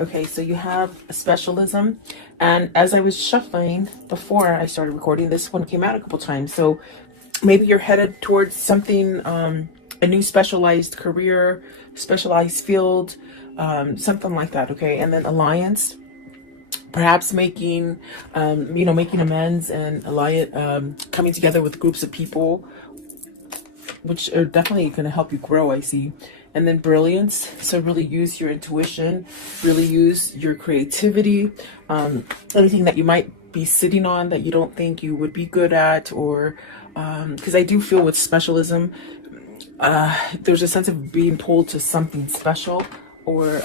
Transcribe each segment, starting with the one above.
Okay, so you have a specialism, and as I was shuffling before I started recording, this one came out a couple times. So maybe you're headed towards something, a new specialized career, specialized field, something like that. Okay, and then alliance, perhaps making, making amends and alliance, coming together with groups of people, which are definitely going to help you grow, I see. And then brilliance, so really use your intuition, really use your creativity, anything that you might be sitting on that you don't think you would be good at, or because I do feel with specialism, there's a sense of being pulled to something special, or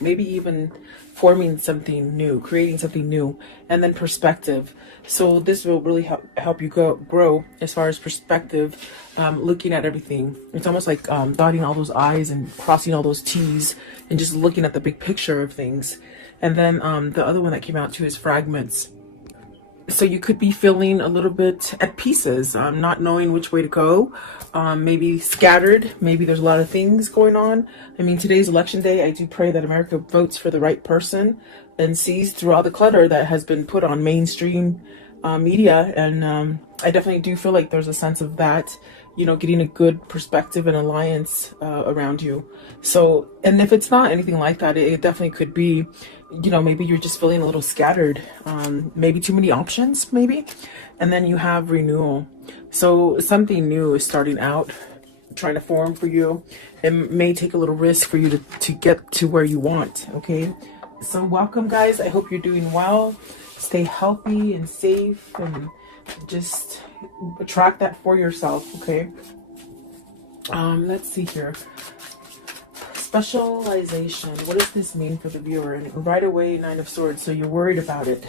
maybe even forming something new, creating something new. And then perspective, so this will really help you grow as far as perspective, looking at everything. It's almost like dotting all those I's and crossing all those T's and just looking at the big picture of things. And then the other one that came out too is fragments. So you could be feeling a little bit at pieces, not knowing which way to go, maybe scattered, maybe there's a lot of things going on. I mean, today's election day. I do pray that America votes for the right person and sees through all the clutter that has been put on mainstream media. And I definitely do feel like there's a sense of that, getting a good perspective and alliance around you. So, and if it's not anything like that, it definitely could be, maybe you're just feeling a little scattered, maybe too many options, maybe. And then you have renewal. So something new is starting out, trying to form for you. It may take a little risk for you to get to where you want. Okay. So welcome, guys. I hope you're doing well. Stay healthy and safe, and just attract that for yourself. Okay. Let's see here. Specialization. What does this mean for the viewer? And right away, Nine of Swords. So you're worried about it.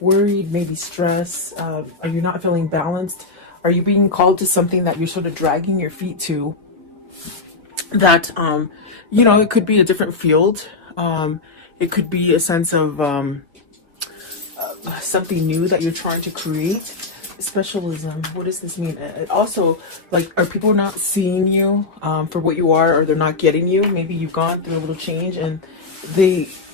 Worried, maybe stress. Are you not feeling balanced? Are you being called to something that you're sort of dragging your feet to? That, it could be a different field. It could be a sense of something new that you're trying to create. Specialism. What does this mean? It also, like, are people not seeing you for what you are, or they're not getting you? Maybe you've gone through a little change, and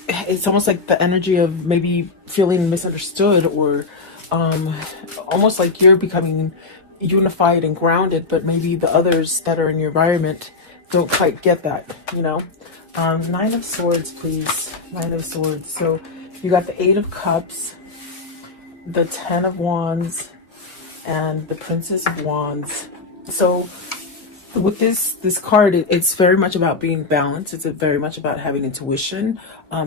it's almost like the energy of maybe feeling misunderstood, or almost like you're becoming unified and grounded, but maybe the others that are in your environment don't quite get that, Nine of Swords, please. Nine of Swords. So you got the Eight of Cups, the Ten of Wands, and the Princess of Wands. So with this card, it's very much about being balanced. It's very much about having intuition.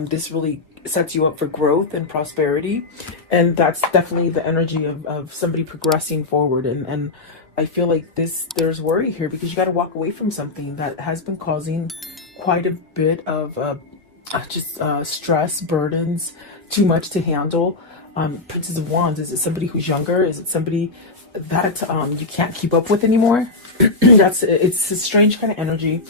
This really sets you up for growth and prosperity, and that's definitely the energy of somebody progressing forward. And I feel like there's worry here, because you got to walk away from something that has been causing quite a bit of stress, burdens, too much to handle. Princess of Wands, is it somebody who's younger? Is it somebody that you can't keep up with anymore? It's a strange kind of energy.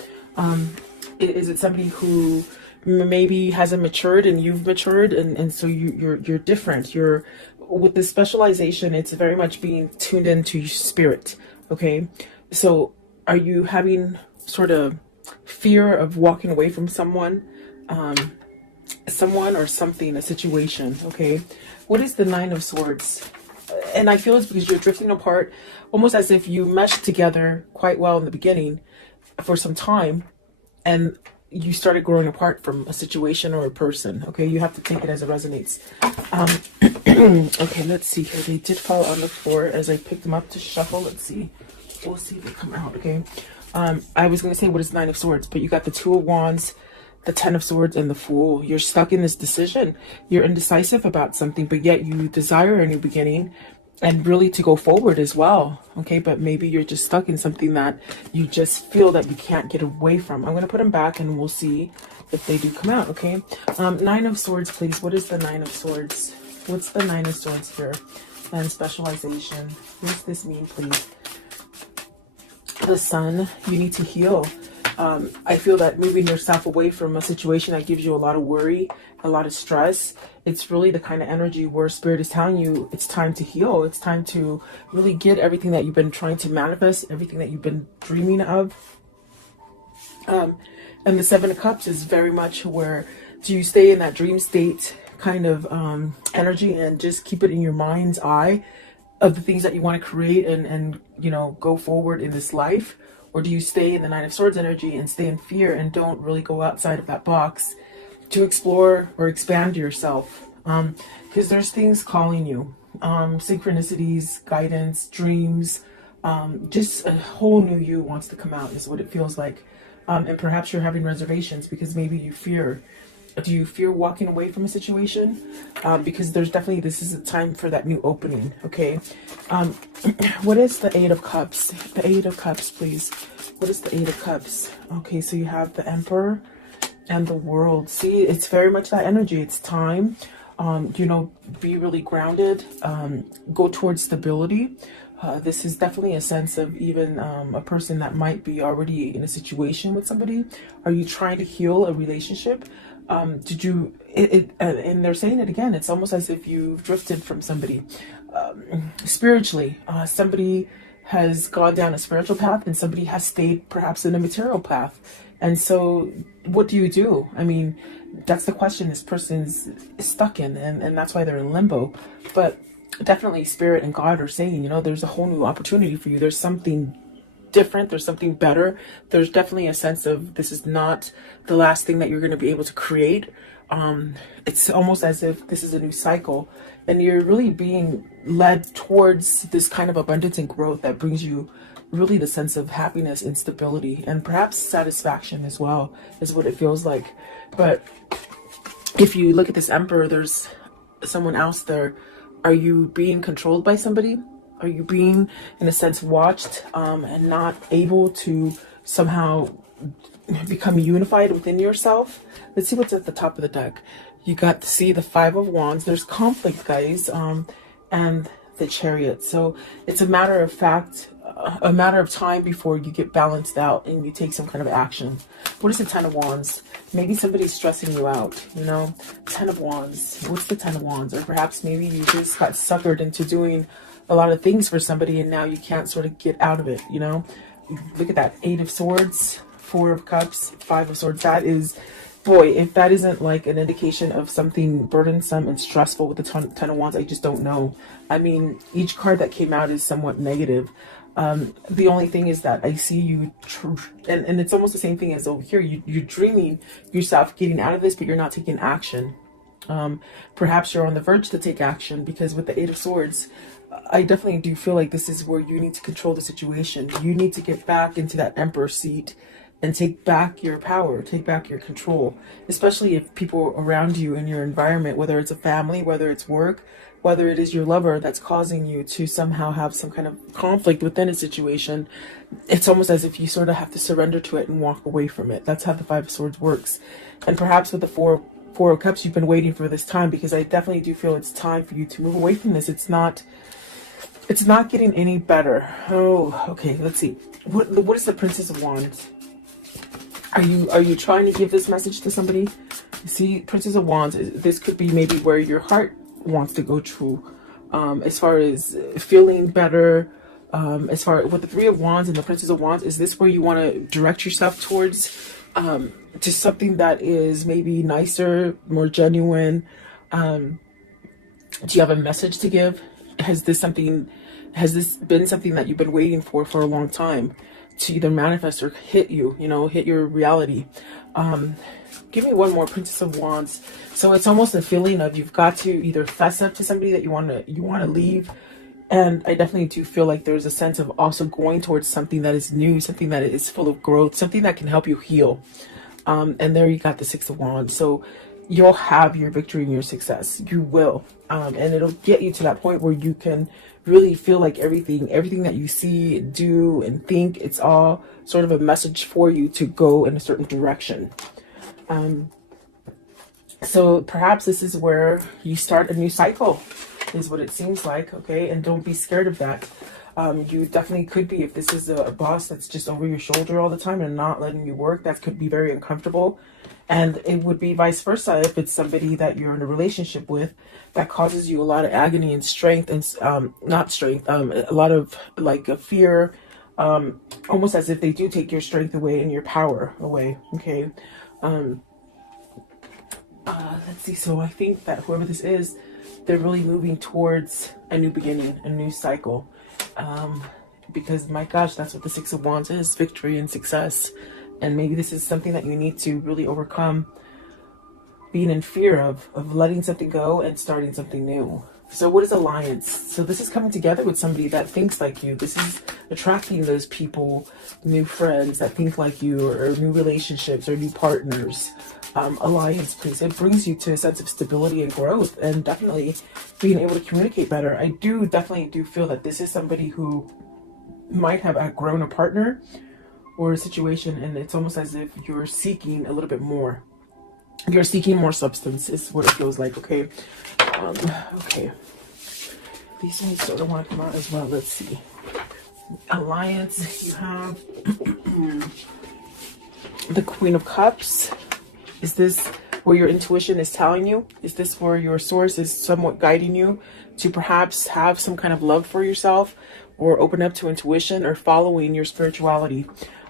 Is it somebody who maybe hasn't matured and you've matured, and so you're different? You're with the specialization, it's very much being tuned into your spirit. Okay, so are you having sort of fear of walking away from someone or something, a situation? Okay, what is the Nine of Swords? And I feel it's because you're drifting apart, almost as if you meshed together quite well in the beginning for some time, and you started growing apart from a situation or a person. Okay, you have to take it as it resonates. Okay, let's see here. They did fall on the floor as I picked them up to shuffle. Let's see. We'll see if they come out. Okay. I was going to say, what is Nine of Swords? But you got the Two of Wands, the Ten of Swords, and the Fool. You're stuck in this decision. You're indecisive about something, but yet you desire a new beginning and really to go forward as well. Okay, but maybe you're just stuck in something that you just feel that you can't get away from. I'm going to put them back and we'll see if they do come out. Okay. Nine of Swords, please. What is the Nine of Swords? What's the Nine of Swords here? And specialization. What does this mean, please? The Sun. You need to heal. I feel that moving yourself away from a situation that gives you a lot of worry, a lot of stress, it's really the kind of energy where Spirit is telling you it's time to heal. It's time to really get everything that you've been trying to manifest, everything that you've been dreaming of. And the Seven of Cups is very much where Do you stay in that dream state kind of energy and just keep it in your mind's eye of the things that you want to create and go forward in this life? Or do you stay in the Nine of Swords energy and stay in fear and don't really go outside of that box to explore or expand yourself? Because there's things calling you, synchronicities, guidance, dreams, just a whole new you wants to come out is what it feels like. And perhaps you're having reservations because maybe you fear. Do you fear walking away from a situation? Because there's definitely, this is a time for that new opening, okay? What is the Eight of Cups? The Eight of Cups, please. What is the Eight of Cups? Okay, so you have the Emperor and the World. See, it's very much that energy. It's time, be really grounded, go towards stability. This is definitely a sense of even a person that might be already in a situation with somebody. Are you trying to heal a relationship? And they're saying it again, it's almost as if you've drifted from somebody spiritually. Somebody has gone down a spiritual path and somebody has stayed perhaps in a material path. And so what do you do? I mean, that's the question this person's stuck in, and that's why they're in limbo. But definitely Spirit and God are saying, there's a whole new opportunity for you. There's something different. There's something better. There's definitely a sense of this is not the last thing that you're going to be able to create. It's almost as if this is a new cycle and you're really being led towards this kind of abundance and growth that brings you really the sense of happiness and stability and perhaps satisfaction as well is what it feels like. But if you look at this Emperor, there's someone else there. Are you being controlled by somebody? Are you being, in a sense, watched and not able to somehow become unified within yourself? Let's see what's at the top of the deck. You got to see the Five of Wands. There's conflict, guys, and the Chariot. So it's a matter of fact, a matter of time before you get balanced out and you take some kind of action. What is the Ten of Wands? Maybe somebody's stressing you out, Ten of Wands. What's the Ten of Wands? Or perhaps maybe you just got suckered into doing a lot of things for somebody and now you can't sort of get out of it, Look at that. Eight of Swords, Four of Cups, Five of Swords. That is, boy, if that isn't like an indication of something burdensome and stressful with the Ten of Wands, I just don't know. I mean, each card that came out is somewhat negative. The only thing is that I see you, and it's almost the same thing as over here. You're dreaming yourself getting out of this, but you're not taking action. Perhaps you're on the verge to take action because with the Eight of Swords, I definitely do feel like this is where you need to control the situation. You need to get back into that Emperor seat and take back your power, take back your control, especially if people around you in your environment, whether it's a family, whether it's work, whether it is your lover that's causing you to somehow have some kind of conflict within a situation. It's almost as if you sort of have to surrender to it and walk away from it. That's how the Five of Swords works. And perhaps with the Four of Cups, you've been waiting for this time, because I definitely do feel it's time for you to move away from this. It's not getting any better. Oh, okay, let's see. What is the Princess of Wands? Are you trying to give this message to somebody? See, Princess of Wands, this could be maybe where your heart wants to go to, as far as feeling better, as far with the Three of Wands and the Princess of Wands. Is this where you want to direct yourself towards, to something that is maybe nicer, more genuine? Do you have a message to give? Has this been something that you've been waiting for a long time to either manifest or hit you, hit your reality? Give me one more, Princess of Wands. So it's almost a feeling of you've got to either fess up to somebody that you want to leave. And I definitely do feel like there's a sense of also going towards something that is new, something that is full of growth, something that can help you heal. And there you got the Six of Wands. So you'll have your victory and your success. You will. And it'll get you to that point where you can really feel like everything that you see, do, and think, it's all sort of a message for you to go in a certain direction. So perhaps this is where you start a new cycle, is what it seems like, okay? And don't be scared of that. You definitely could be, if this is a boss that's just over your shoulder all the time and not letting you work, that could be very uncomfortable. And it would be vice versa if it's somebody that you're in a relationship with that causes you a lot of agony and strength, and a lot of like a fear, almost as if they do take your strength away and your power away, okay? Let's see. So I think that whoever this is, they're really moving towards a new beginning, a new cycle. Because my gosh, that's what the Six of Wands is, victory and success. And maybe this is something that you need to really overcome being in fear of letting something go and starting something new. So what is alliance? So this is coming together with somebody that thinks like you. This is attracting those people, new friends that think like you, or new relationships or new partners. Alliance, please. It brings you to a sense of stability and growth, and definitely being able to communicate better. I definitely do feel that this is somebody who might have outgrown a partner or a situation, and it's almost as if you're seeking a little bit more. You're seeking more substance is what it feels like. Okay. Okay. These ones sort of want to come out as well. Let's see. Alliance, you have the Queen of Cups. Is this where your intuition is telling you? Is this where your source is somewhat guiding you to perhaps have some kind of love for yourself, or open up to intuition, or following your spirituality?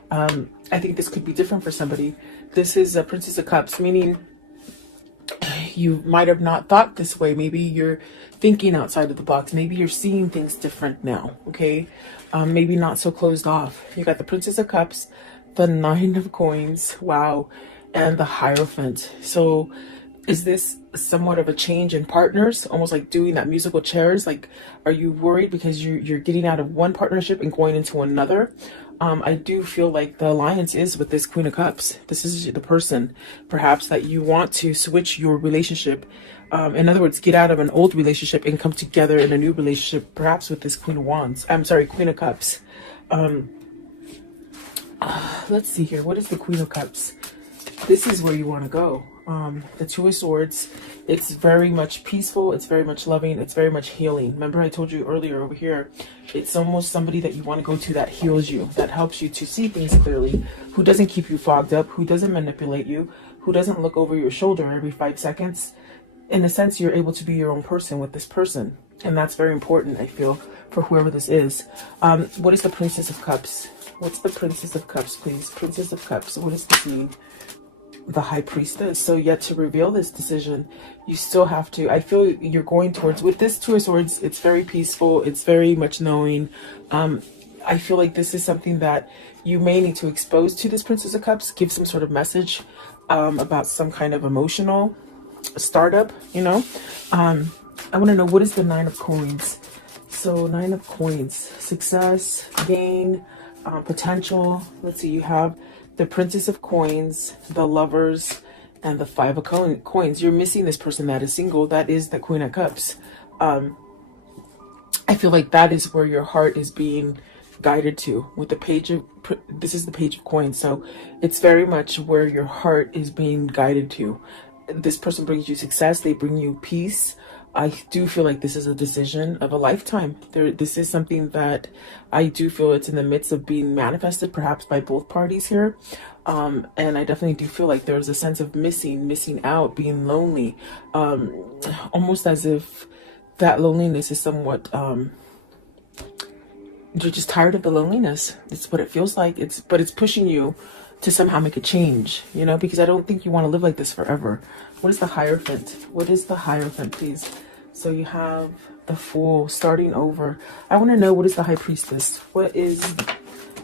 I think this could be different for somebody. This is a Princess of Cups, meaning you might have not thought this way. Maybe you're thinking outside of the box. Maybe you're seeing things different now, okay? Maybe not so closed off. You got the Princess of Cups, the Nine of Coins, wow, and the Hierophant. So is this somewhat of a change in partners, almost like doing that musical chairs? Like, are you worried because you're getting out of one partnership and going into another? I do feel like the alliance is with this Queen of Cups. This is the person, perhaps, that you want to switch your relationship. In other words, get out of an old relationship and come together in a new relationship, perhaps with this Queen of Wands. I'm sorry, Queen of Cups. Let's see here. What is the Queen of Cups? This is where you want to go. The Two of Swords, it's very much peaceful, it's very much loving, it's very much healing. Remember I told you earlier over here, it's almost somebody that you want to go to that heals you, that helps you to see things clearly, who doesn't keep you fogged up, who doesn't manipulate you, who doesn't look over your shoulder every 5 seconds. In a sense, you're able to be your own person with this person, and that's very important, I feel, for whoever this is. What is the Princess of Cups? What's the Princess of Cups, please? Princess of Cups, what does this mean? The High Priestess. So yet to reveal this decision, you still have to, I feel you're going towards, with this Two of Swords, it's very peaceful, it's very much knowing. I feel like this is something that you may need to expose to this Princess of Cups, give some sort of message about some kind of emotional startup, you know. I want to know, what is the Nine of Coins? So Nine of Coins, success, gain, potential. Let's see, you have the Princess of Coins, the Lovers, and the Five of Coins. You're missing this person that is single. That is the Queen of Cups. I feel like that is where your heart is being guided to. With the Page of, this is the Page of Coins. So it's very much where your heart is being guided to. This person brings you success. They bring you peace. I do feel like this is a decision of a lifetime. This is something that I do feel it's in the midst of being manifested, perhaps by both parties here. And I definitely do feel like there's a sense of missing out, being lonely, almost as if that loneliness is somewhat, you're just tired of the loneliness. It's what it feels like. But it's pushing you to somehow make a change, you know, because I don't think you want to live like this forever. What is the Hierophant? What is the Hierophant, please? So you have the Fool, starting over. I want to know, what is the High Priestess? What is,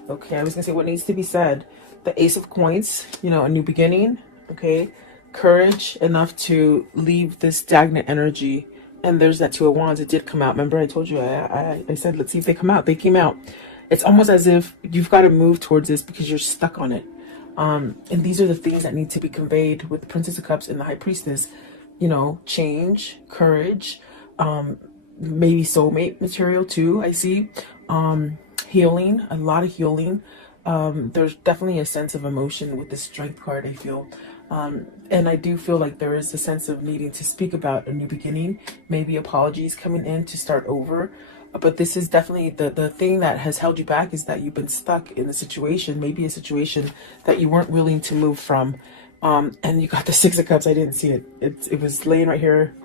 okay, I was gonna say what needs to be said. The Ace of Coins, you know, a new beginning, okay? Courage enough to leave this stagnant energy. And there's that Two of Wands. It did come out. Remember I told you, I said, let's see if they come out. They came out. It's almost as if you've got to move towards this because you're stuck on it. And these are the things that need to be conveyed with the Princess of Cups and the High Priestess. You know, change, courage, maybe soulmate material too, I see. Healing, a lot of healing. There's definitely a sense of emotion with the Strength card, I feel. And I do feel like there is a sense of needing to speak about a new beginning, maybe apologies coming in to start over. But this is definitely the thing that has held you back, is that you've been stuck in a situation, maybe a situation that you weren't willing to move from. And you got the Six of Cups. I didn't see it. It was laying right here.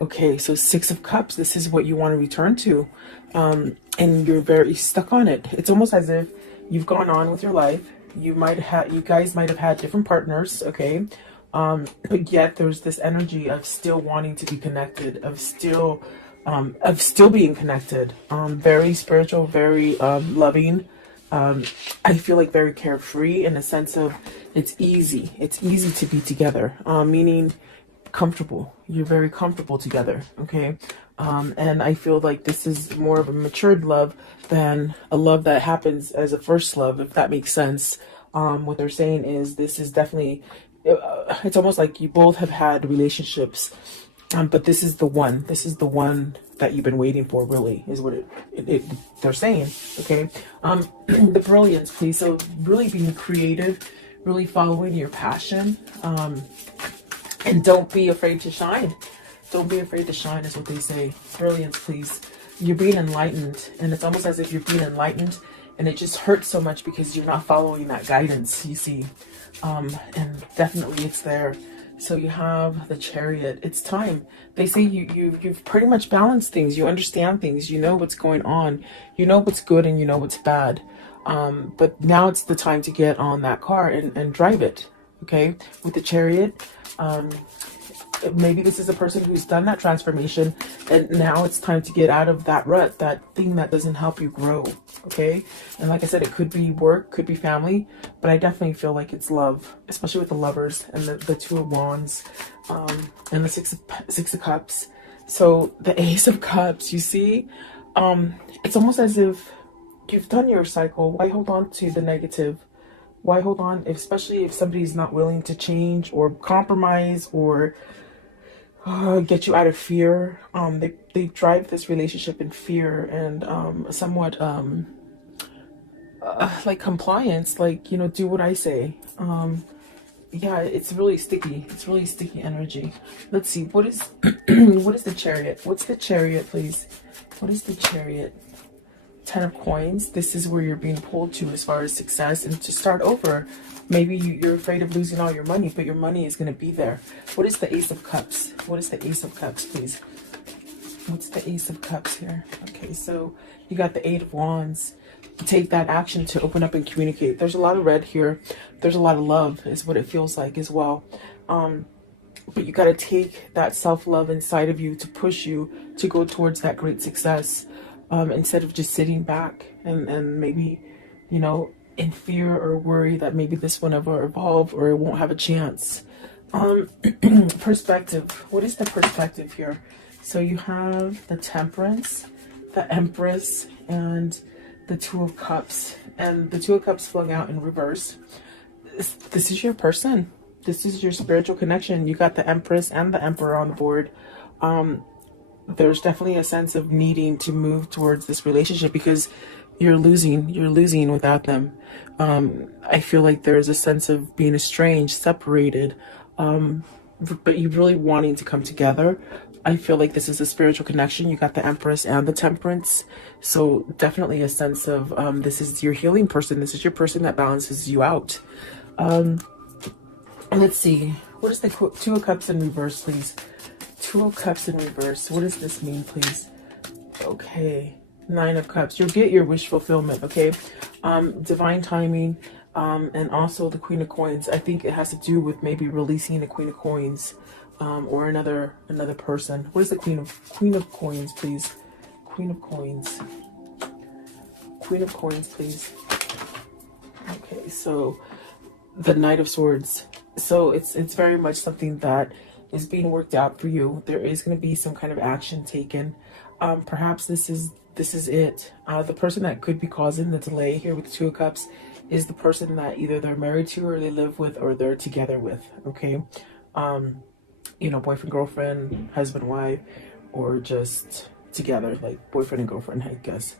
Okay, so Six of Cups, this is what you want to return to. And you're very stuck on it. It's almost as if you've gone on with your life. You guys might have had different partners, okay? But yet there's this energy of still wanting to be connected, of still being connected. Very spiritual, very loving. I feel like very carefree in the sense of it's easy. It's easy to be together, meaning comfortable. You're very comfortable together, okay? And I feel like this is more of a matured love than a love that happens as a first love, if that makes sense. What they're saying is this is definitely, it's almost like you both have had relationships, but this is the one. This is the one that you've been waiting for, really, is what they're saying, okay? The brilliance, please. So really being creative, really following your passion, and don't be afraid to shine. Don't be afraid to shine is what they say. Brilliance, please. You're being enlightened, and it's almost as if you're being enlightened, and it just hurts so much because you're not following that guidance, you see. And definitely it's there. So you have the Chariot. It's time. They say you've pretty much balanced things. You understand things. You know what's going on. You know what's good and you know what's bad. But now it's the time to get on that car and drive it. Okay? With the Chariot. Maybe this is a person who's done that transformation and now it's time to get out of that rut, that thing that doesn't help you grow, okay? And like I said, it could be work, could be family, but I definitely feel like it's love, especially with the Lovers and the Two of Wands, and the Six of Cups. So the Ace of Cups, you see, it's almost as if you've done your cycle. Why hold on to the negative? Why hold on, especially if somebody's not willing to change or compromise or get you out of fear? They drive this relationship in fear and somewhat like compliance, like, you know, do what I say. Yeah, it's really sticky. It's really sticky energy. Let's see, what is what is the Chariot? What's the Chariot, please? What is the Chariot? 10 of Coins. This is where you're being pulled to as far as success and to start over. Maybe you're afraid of losing all your money, but your money is going to be there. What is the Ace of Cups? What is the Ace of Cups, please? What's the Ace of Cups here? Okay, so you got the Eight of Wands. Take that action to open up and communicate. There's a lot of red here. There's a lot of love is what it feels like as well. But you got to take that self-love inside of you to push you to go towards that great success. Instead of just sitting back and maybe, you know, in fear or worry that maybe this will never evolve or it won't have a chance. Perspective. What is the perspective here? So you have the Temperance, the Empress, and the Two of Cups. And the Two of Cups flung out in reverse. This is your person. This is your spiritual connection. You got the Empress and the Emperor on the board. There's definitely a sense of needing to move towards this relationship because you're losing without them. I feel like there's a sense of being estranged, separated, but you really wanting to come together. I feel like this is a spiritual connection. You got the Empress and the Temperance. So definitely a sense of this is your healing person. This is your person that balances you out. Let's see. What is the Two of Cups in reverse, please? Two of Cups in reverse. What does this mean, please? Okay. Nine of Cups. You'll get your wish fulfillment, okay? Divine timing, and also the Queen of Coins. I think it has to do with maybe releasing the Queen of Coins, or another person. What is the Queen of Coins, please? Queen of Coins. Queen of Coins, please. Okay, so the Knight of Swords. So it's very much something that is being worked out for you. There is going to be some kind of action taken. Perhaps this is it. The person that could be causing the delay here with the Two of Cups is the person that either they're married to or they live with or they're together with, okay? You know, boyfriend, girlfriend, husband, wife, or just together, like boyfriend and girlfriend, I guess.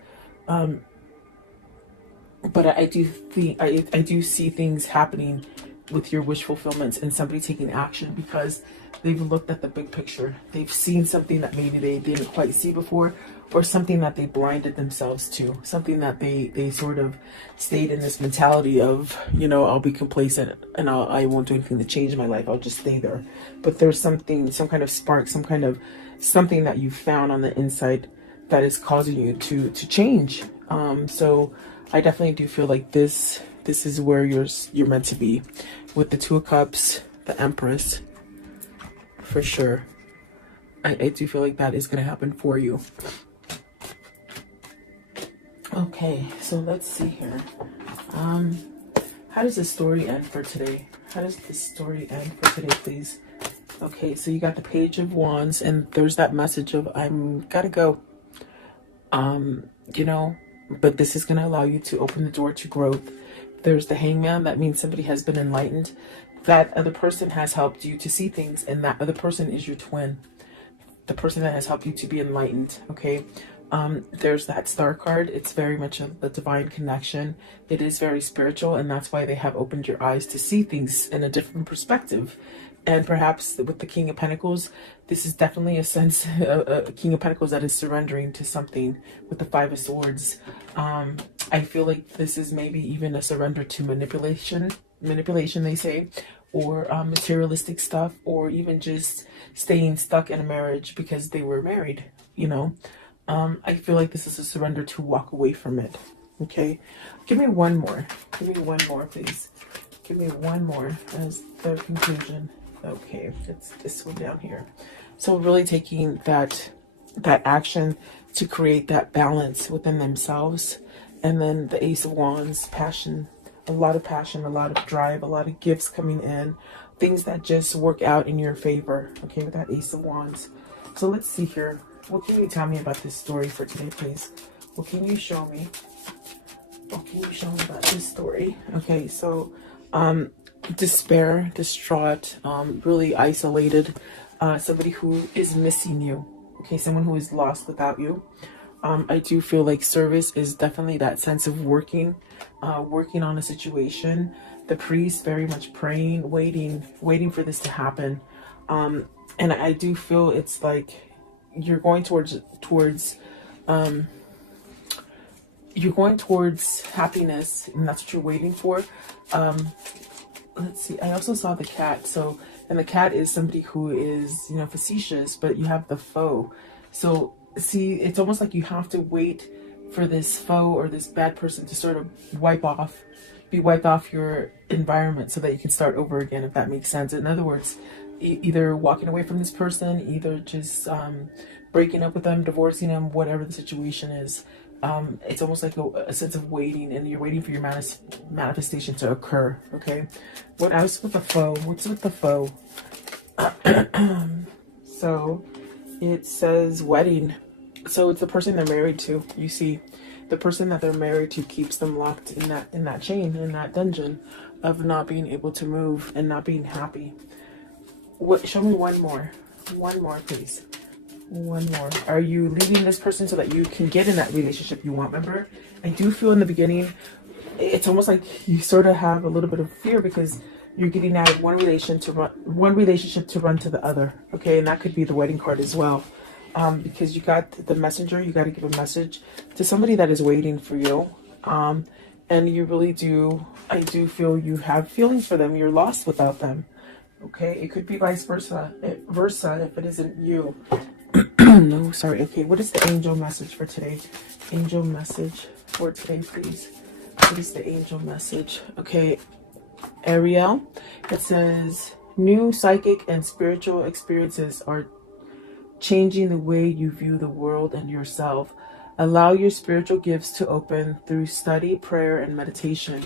But I do think, I do see things happening with your wish fulfillments and somebody taking action because they've looked at the big picture. They've seen something that maybe they didn't quite see before, or something that they blinded themselves to, something that they sort of stayed in this mentality of, you know, I'll be complacent and I won't do anything to change my life. I'll just stay there. But there's something, some kind of spark, something that you found on the inside that is causing you to change. So I definitely do feel like this is where you're meant to be with the Two of Cups, the Empress, for sure. I do feel like that is going to happen for you. Okay, so let's see here. How does this story end for today? How does this story end for today, please? Okay, so you got the Page of Wands, and there's that message of I'm gotta go. You know, but this is gonna allow you to open the door to growth. There's the Hangman. That means somebody has been enlightened. That other person has helped you to see things, and that other person is your twin. The person that has helped you to be enlightened. Okay. There's that Star card. It's very much a divine connection. It is very spiritual, and that's why they have opened your eyes to see things in a different perspective. And perhaps with the King of Pentacles, this is definitely a sense, a King of Pentacles that is surrendering to something with the Five of Swords. I feel like this is maybe even a surrender to manipulation, they say, or materialistic stuff, or even just staying stuck in a marriage because they were married, you know. I feel like this is a surrender to walk away from it. Okay, give me one more. Give me one more, please. Give me one more as the conclusion. Okay, it's this one down here. So really taking that action to create that balance within themselves. And then the Ace of Wands, passion, a lot of passion, a lot of drive, a lot of gifts coming in, things that just work out in your favor. Okay, with that Ace of Wands. So let's see here. What can you tell me about this story for today, please? What can you show me? What can you show me about this story? Okay, so despair, distraught, really isolated, somebody who is missing you. Okay, someone who is lost without you. I do feel like service is definitely that sense of working on a situation. The priest very much praying, waiting for this to happen. And I do feel it's like you're going towards happiness, and that's what you're waiting for. Let's see, I also saw the cat. So, and the cat is somebody who is, you know, facetious, but you have the foe. So see, it's almost like you have to wait for this foe or this bad person to sort of be wiped off your environment so that you can start over again, if that makes sense. In other words, either walking away from this person, either just breaking up with them, divorcing them, whatever the situation is. It's almost like a sense of waiting, and you're waiting for your manifestation to occur. Okay, what else with the foe? What's with the foe? So it says wedding. So it's the person they're married to. You see, the person that they're married to keeps them locked in that chain, in that dungeon of not being able to move and not being happy. What? Show me one more, please. One more. Are you leaving this person so that you can get in that relationship you want? Remember, I do feel in the beginning, it's almost like you sort of have a little bit of fear because you're getting out of one relationship to run to the other. Okay, and that could be the wedding card as well. Because you got the messenger, you got to give a message to somebody that is waiting for you. And you really do, I do feel you have feelings for them. You're lost without them. Okay, it could be vice versa if it isn't you. No, sorry. Okay, what is the angel message for today? Angel message for today, please. What is the angel message? Okay, Ariel, it says new psychic and spiritual experiences are changing the way you view the world and yourself. Allow your spiritual gifts to open through study, prayer, and meditation.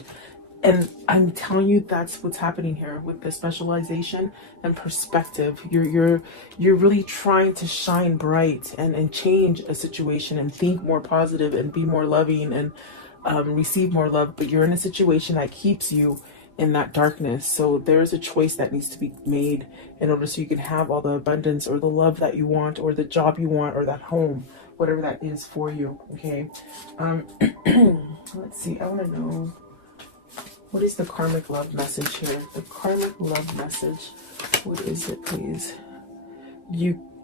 And I'm telling you, that's what's happening here with the specialization and perspective. You're really trying to shine bright and change a situation and think more positive and be more loving and receive more love. But you're in a situation that keeps you in that darkness. So there's a choice that needs to be made in order so you can have all the abundance or the love that you want or the job you want or that home, whatever that is for you. Okay. Let's see. I want to know, what is the karmic love message here? The karmic love message. What is it, please?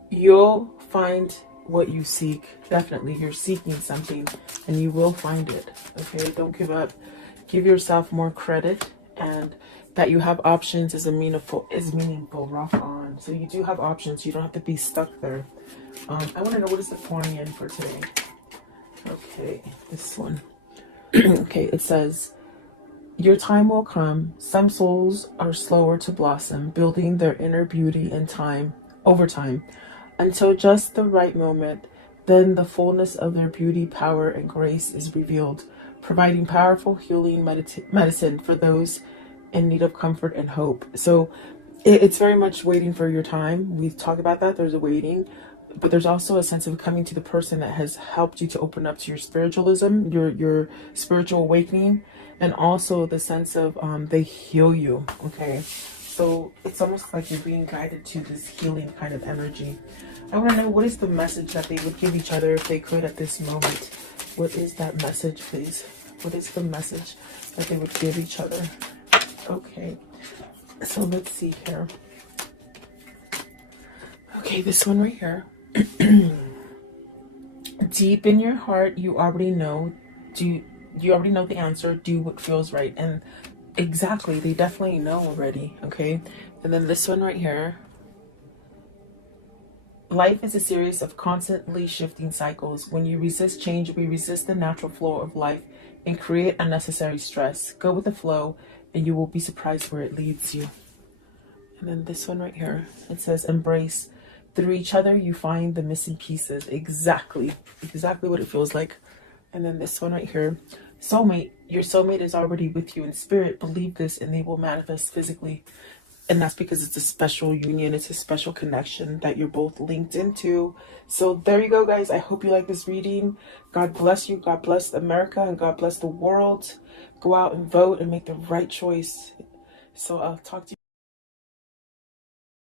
You'll find what you seek. Definitely, you're seeking something, and you will find it. Okay, don't give up. Give yourself more credit, and that you have options is meaningful. Rock on. So you do have options. You don't have to be stuck there. I want to know, what is the Aquarian for today? Okay, this one. Okay, it says, Your time will come. Some souls are slower to blossom, building their inner beauty in time, over time, until just the right moment. Then the fullness of their beauty, power, and grace is revealed, providing powerful healing medicine for those in need of comfort and hope. So it's very much waiting for your time. We talk about that. There's a waiting, but there's also a sense of coming to the person that has helped you to open up to your spiritualism, your spiritual awakening, and also the sense of they heal you. Okay, so it's almost like you're being guided to this healing kind of energy. I want to know, what is the message that they would give each other if they could at this moment? What is that message, please? What is the message that they would give each other? Okay, so let's see here. Okay, this one right here. Deep in your heart, you already know. You already know the answer? Do what feels right. And exactly, they definitely know already. Okay, and then this one right here. Life is a series of constantly shifting cycles. When you resist change, we resist the natural flow of life and create unnecessary stress. Go with the flow, and you will be surprised where it leads you. And then this one right here, it says, embrace. Through each other, you find the missing pieces. Exactly what it feels like. And then this one right here, soulmate. Your soulmate is already with you in spirit. Believe this, and they will manifest physically. And that's because it's a special union. It's a special connection that you're both linked into. So there you go, guys. I hope you like this reading. God bless you. God bless America, and God bless the world. Go out and vote and make the right choice. So I'll talk to you.